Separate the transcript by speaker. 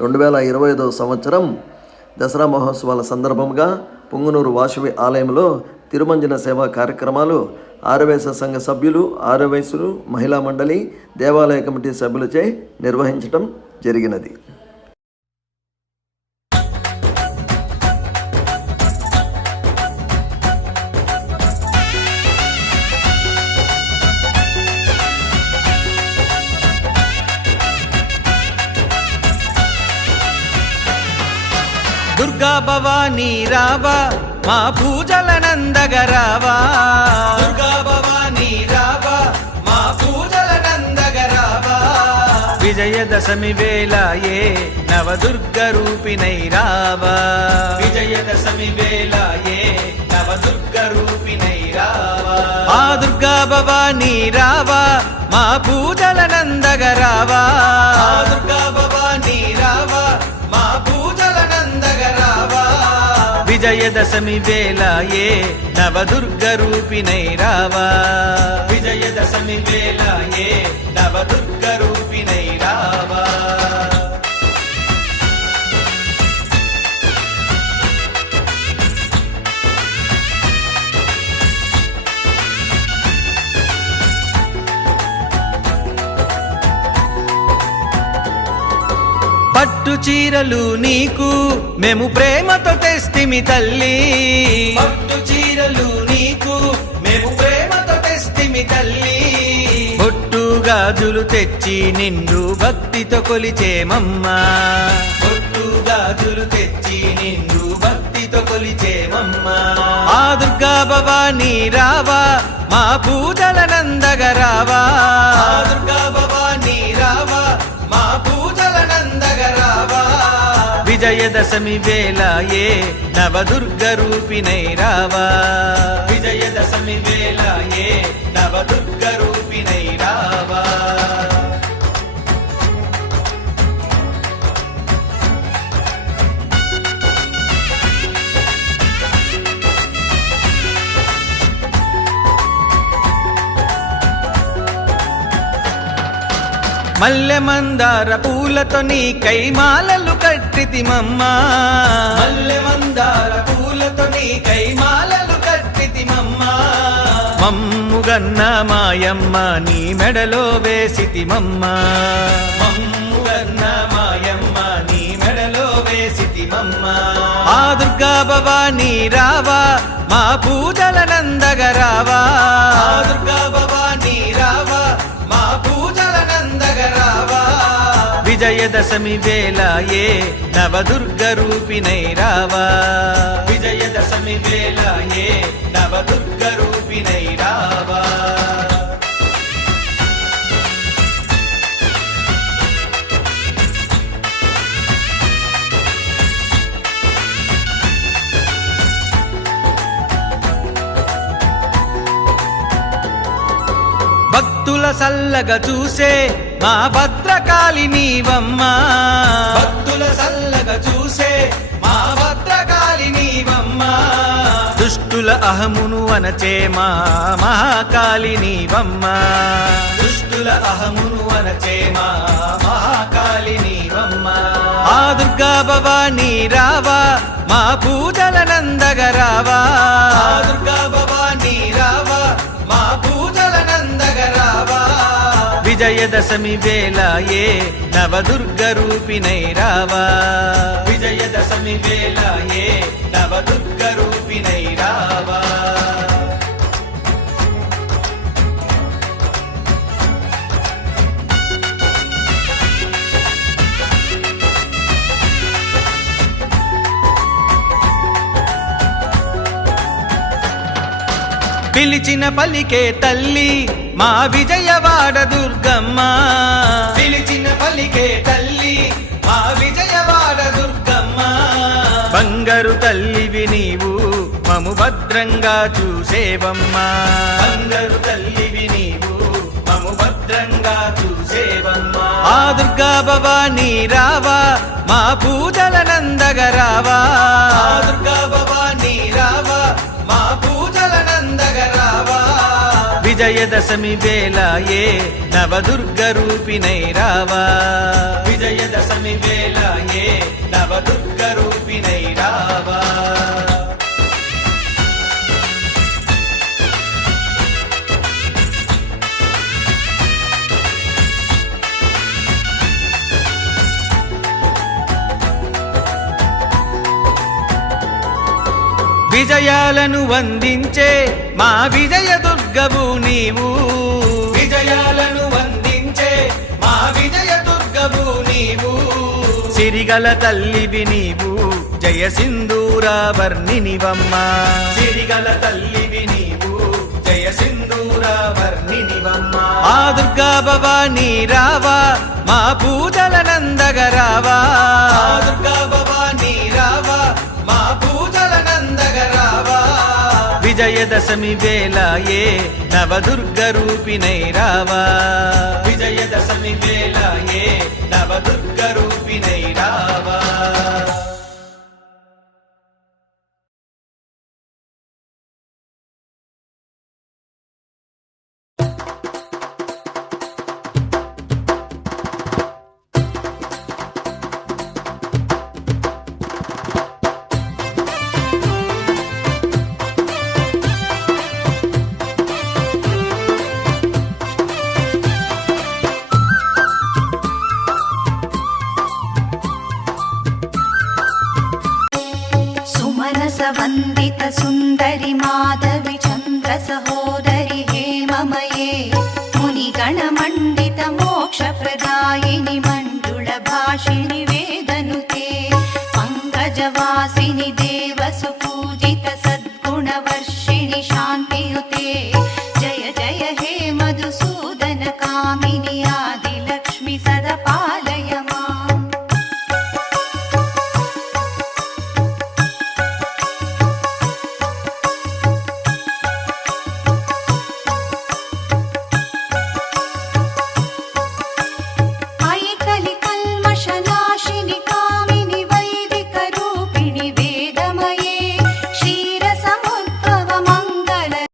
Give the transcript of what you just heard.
Speaker 1: రెండు వేల ఇరవై ఐదవ సంవత్సరం దసరా మహోత్సవాల సందర్భంగా పొంగునూరు వాసవి ఆలయంలో తిరుమంజన సేవా కార్యక్రమాలు ఆరవేశ సంఘ సభ్యులు ఆరవేసులు మహిళా మండలి దేవాలయ కమిటీ సభ్యులచే నిర్వహించటం జరిగినది.
Speaker 2: దుర్గా భవానీ రావా మా పూజల నందగరావా దుర్గా భవానీ రావా మా పూజల నందగరావా విజయదశమి వేళ ఏ నవదుర్గ రూపిణై రావా? విజయదశమి వేళ ఏ నవదుర్గ రూపిణై రావా? ఆ దుర్గా భవానీ రావా మా పూజల నందగరావా ఆ దుర్గా భవానీ విజయదశమి వేళ నవదుర్గ రూపిణై రావా. విజయదశమి వేళ నవదుర్గ పట్టు చీరలు నీకు మేము ప్రేమతో తెస్తిమి తల్లి. పట్టు చీరలు నీకు మేము ప్రేమతో తెస్తిమి తల్లి. బొట్టు గాజులు తెచ్చి నిండు భక్తితో కొలిచేమమ్మా. బొట్టు గాజులు తెచ్చి నిండు భక్తితో కొలిచేమమ్మా. ఆ దుర్గా భవానీ రావా మా పూజల నందగరావా ఆ దుర్గా భవానీ రావా విజయదశమి వేళ ఏ నవదుర్గ రూపిణై రావా. విజయదశమి వేళ ఏ నవదుర్గ రూపిణై రావా. మల్లె మందార పూలతో నీ కైమాలలు కట్టితిమమ్మా. మల్లె మందార పూలతో నీ కైమాలలు కట్టితిమమ్మా. మమ్ముగన్న మాయమ్మ నీ మెడలో వేసితిమమ్మా. మమ్ముగన్న మాయమ్మ నీ మెడలో వేసితిమమ్మా. ఆ దుర్గా భవానీ రావా మా పూజల నందగరావా దుర్గా భవానీ విజయదశమి వేళ నవదుర్గ రూపిణై రావా. విజయదశమి వేళ నవదుర్గ రూపిణై రావా. భక్తుల సల్లగ చూసే మా భద్రకాళి నీవమ్మా. భక్తుల సల్లగా చూసే మా భద్రకాళి నీవమ్మా. దుష్టుల అహమును అనచే మా మహాకాళి నీవమ్మా. దుష్టుల అహమును అనచే మా మహాకాళి నీవమ్మా. ఆ దుర్గా భవానీ రావా మా పూజల నందగరావా. దుర్గా భవానీ విజయదశమి వేళ నవదుర్గ రూపిణై రావా విజయదశమి వేళ నవదుర్గ రూపిణై రావా పిలిచిన పలికే తల్లి మా విజయవాడ దుర్గమ్మ. పిలిచిన పలికే తల్లి మా విజయవాడ దుర్గమ్మ. బంగారు తల్లివి నీవు మము భద్రంగా చూసేవమ్మా. బంగారు తల్లివి నీవు మము భద్రంగా చూసేవమ్మా. ఆ దుర్గా భవానీ రావా మా పూజల నందగరావా ఆ దుర్గా భవానీ విజయదశమి వేళ ఏ నవదుర్గ రూపిణై రావా. విజయదశమి వేళ నవదుర్గ రూపిణై రావా. విజయాలను వందించే మా విజయ దుర్గవు నీవు. విజయాలను వందించే మా విజయ దుర్గవు నీవు. సిరిగల తల్లివి నీవు జయ సింధూర వర్ణినివమ్మ. సిరిగల తల్లివి నీవు జయ సింధూర వర్ణినివమ్మ. ఆ దుర్గా భవానీ రావా మా పూజల నందగరావా. విజయదశమి వేళయే నవదుర్గ రూపిణై రావా. విజయదశమి వేళయే నవదుర్గ
Speaker 3: రూపి वन्दित सुन्दरि माधवि चन्द्र सहोदरि हेममये मुनिगणमण्डित मोक्षप्रदायिनि मण्डुळ भाषिणि